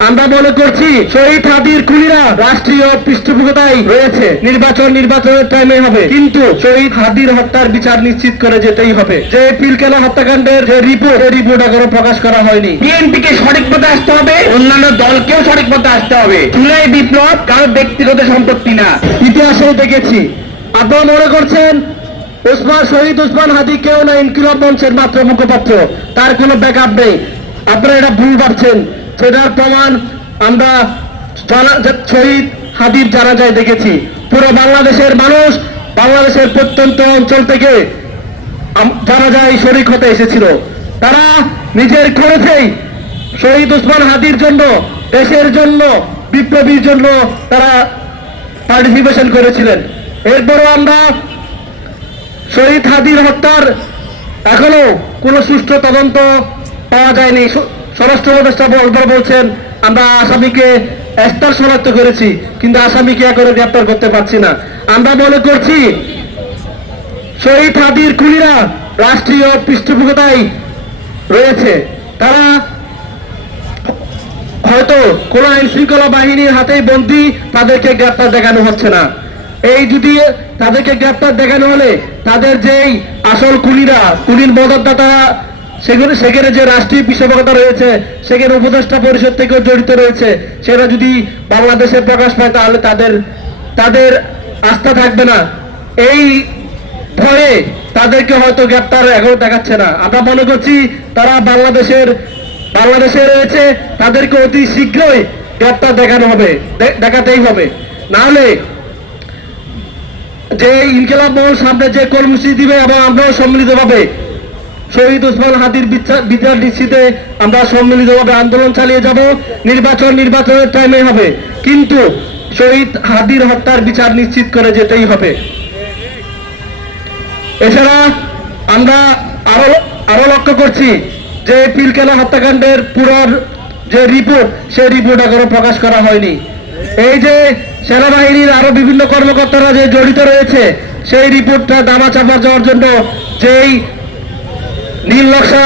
আমরা মনে করছি শহীদ হাদির খুনিরা রাষ্ট্রীয় পৃষ্ঠপোষকতায় রয়েছে। নির্বাচনের টাইমে হবে, কিন্তু শহীদ হাদির হত্যার বিচার নিশ্চিত করে যেতেই হবে। যে পিলখানা হত্যাকাণ্ডের যে রিপোর্ট এখনো প্রকাশ করা হয়নি। বিএনপিকে সঠিক পথে আসতে হবে, অন্যান্য দলকেও সঠিক পথে আসতে হবে। জুলাই বিপ্লব কারো ব্যক্তিগত সম্পত্তি না। ইতিহাসে দেখেছি, আপনারা মনে করছেন শহীদ ওসমান হাদি কেউ না ইনকিলাব মঞ্চের মাত্র মুখপাত্র, তার কোনো ব্যাকআপ নেই। আপনারা এটা ভুল ভাবছেন। সেটার প্রমাণ আমরা শহীদ হাদির জানাজায় দেখেছি। পুরো বাংলাদেশের মানুষ বাংলাদেশের প্রত্যন্ত অঞ্চল থেকে জানাজায় শরীক হতে এসেছিল। তারা নিজের খরচেই শহীদ ওসমান হাদির জন্য, দেশের জন্য, বিপ্লবীর জন্য তারা পার্টিসিপেশন করেছিলেন। এরপরও আমরা শহীদ হাদির হত্যার এখনো কোনো সুষ্ঠু তদন্ত পাওয়া যায়নি। স্বরাষ্ট্র উপদেষ্টা বলছেন আমরা আসামিকে স্তর শনাক্ত করেছি, কিন্তু আসামিকে এখনো গ্রেপ্তার করতে পারছি না। আমরা মনে করছি শহীদ হাদির খুনিরা রাষ্ট্রীয় পৃষ্ঠপোষকতায় রয়েছে। তারা হয়তো কোন আইন শৃঙ্খলা বাহিনীর হাতেই বন্দী, তাদেরকে গ্রেপ্তার দেখানো হচ্ছে না। এই যদি তাদেরকে গ্রেপ্তার দেখানো হলে তাদের যেই আসল খুনির মদতদাতা সেখানে যে রাষ্ট্রীয় পৃষ্ঠপোষকতা রয়েছে, সেখানে উপদেষ্টা পরিষদ থেকেও জড়িত রয়েছে, সেটা যদি বাংলাদেশে প্রকাশ পায় তাহলে তাদের আস্থা থাকবে না। এই ভয়ে তাদেরকে হয়তো গ্রেপ্তার এখনো দেখাচ্ছে না। আমরা মনে করছি তারা বাংলাদেশে রয়েছে, তাদেরকে অতি শীঘ্রই গ্রেপ্তার দেখাতেই হবে। না হলে যে ইনকিলাব মহল সামনে যে কর্মসূচি দিবে এবং আমরাও সম্মিলিতভাবে শহীদ ওসমান হাদির বিচার নিশ্চিতে আমরা সম্মিলিতভাবে আন্দোলন চালিয়ে যাব। নির্বাচনের টাইমে হবে, কিন্তু শহীদ হাদির হত্যার বিচার নিশ্চিত করে যেতেই হবে। এছাড়া আমরা আরো লক্ষ্য করছি যে পিলখানা হত্যাকাণ্ডের পুরো যে রিপোর্ট, সেই রিপোর্ট এখনো প্রকাশ করা হয়নি। এই যে সেনাবাহিনীর আরো বিভিন্ন কর্মকর্তারা যে জড়িত রয়েছে, সেই রিপোর্টটা দামা চাপা যাওয়ার জন্য যেই নীল নকশা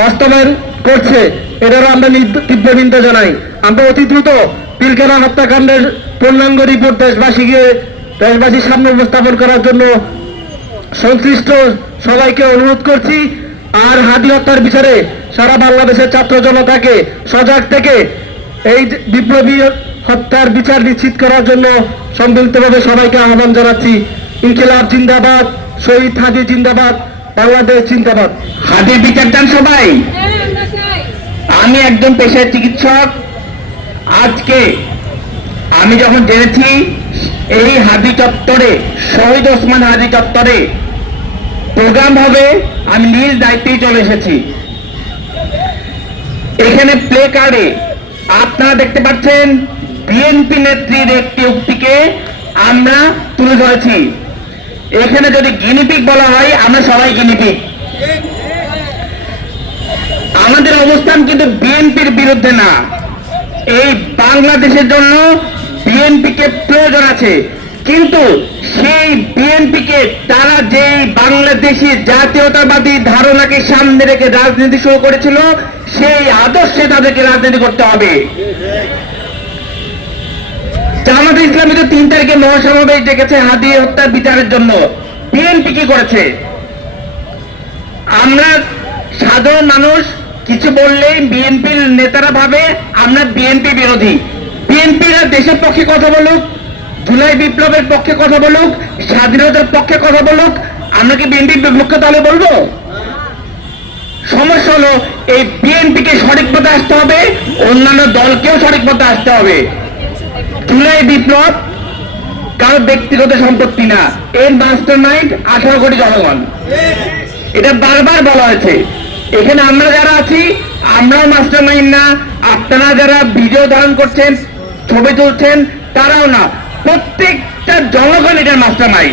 বাস্তবায়ন করছে, এটারও আমরা তীব্র নিন্দা জানাই। আমরা অতি দ্রুত পিলখানা হত্যাকাণ্ডের পূর্ণাঙ্গ রিপোর্ট দেশবাসীর সামনে উপস্থাপন করার জন্য সংশ্লিষ্ট সবাইকে অনুরোধ করছি। আর হাদি হত্যার বিচারে সারা বাংলাদেশের ছাত্র জনতাকে সজাগ থেকে এই বিপ্লবী হত্যার বিচার নিশ্চিত করার জন্য সম্মিলিতভাবে সবাইকে আহ্বান জানাচ্ছি। ইনকিলাব জিন্দাবাদ, শহীদ হাদি জিন্দাবাদ, বাংলাদেশ জিন্দাবাদ। হাদির বিচার চান সবাই? আমি একজন পেশার চিকিৎসক। আজকে আমি যখন জেনেছি এই হাদি চত্বরে, শহীদ ওসমান হাদি চত্বরে প্রোগ্রাম হবে, আমি নিজ দায়িত্বেই চলে এসেছি। এখানে প্লে কার্ডে আপনারা দেখতে পাচ্ছেন বিএনপি নেত্রীর একটি উক্তিকে আমরা তুলে ধরেছি। এখানে যদি গিনিপিগ বলা হয়, আমরা সবাই গিনিপিগ। আমাদের অবস্থান কিন্তু বিএনপির বিরুদ্ধে না। এই বাংলাদেশের জন্য বিএনপিকে প্রয়োজন আছে, কিন্তু সেই বিএনপিকে তারা যেই বাংলাদেশি জাতীয়তাবাদী ধারণাকে সামনে রেখে রাজনীতি শুরু করেছিল, সেই আদর্শে তাদেরকে রাজনীতি করতে হবে। জামাত ইসলামী তো 3 তারিখে মহাসমাবেশ ডেকেছে হাদি হত্যার বিচারের জন্য। বিএনপি কি করেছে? আমরা সাধারণ মানুষ কিছু বললেই বিএনপির নেতারা ভাবে আমরা বিএনপি বিরোধী। বিএনপিরা দেশের পক্ষে কথা বলুক, জুলাই বিপ্লবের পক্ষে কথা বলুক, স্বাধীনতার পক্ষে কথা বলুক, আমরা কি বিএনপির বিপক্ষে তাহলে বলবো? সমস্যা হলো এই বিএনপিকে সঠিক পথে আসতে হবে, অন্যান্য দলকেও সঠিক পথে আসতে হবে। জুলাই বিপ্লব কারো ব্যক্তিগত সম্পত্তি না, এর মাস্টার মাইন্ড 18 কোটি জনগণ। এটা বারবার বলা হয়েছে। এখানে আমরা যারা আছি, আমরাও মাস্টার মাইন্ড না, আপনারা যারা ভিডিও ধারণ করছেন, ছবি তুলছেন, তারাও না। প্রত্যেকটা জনগণ এটার মাস্টার মাইন্ড।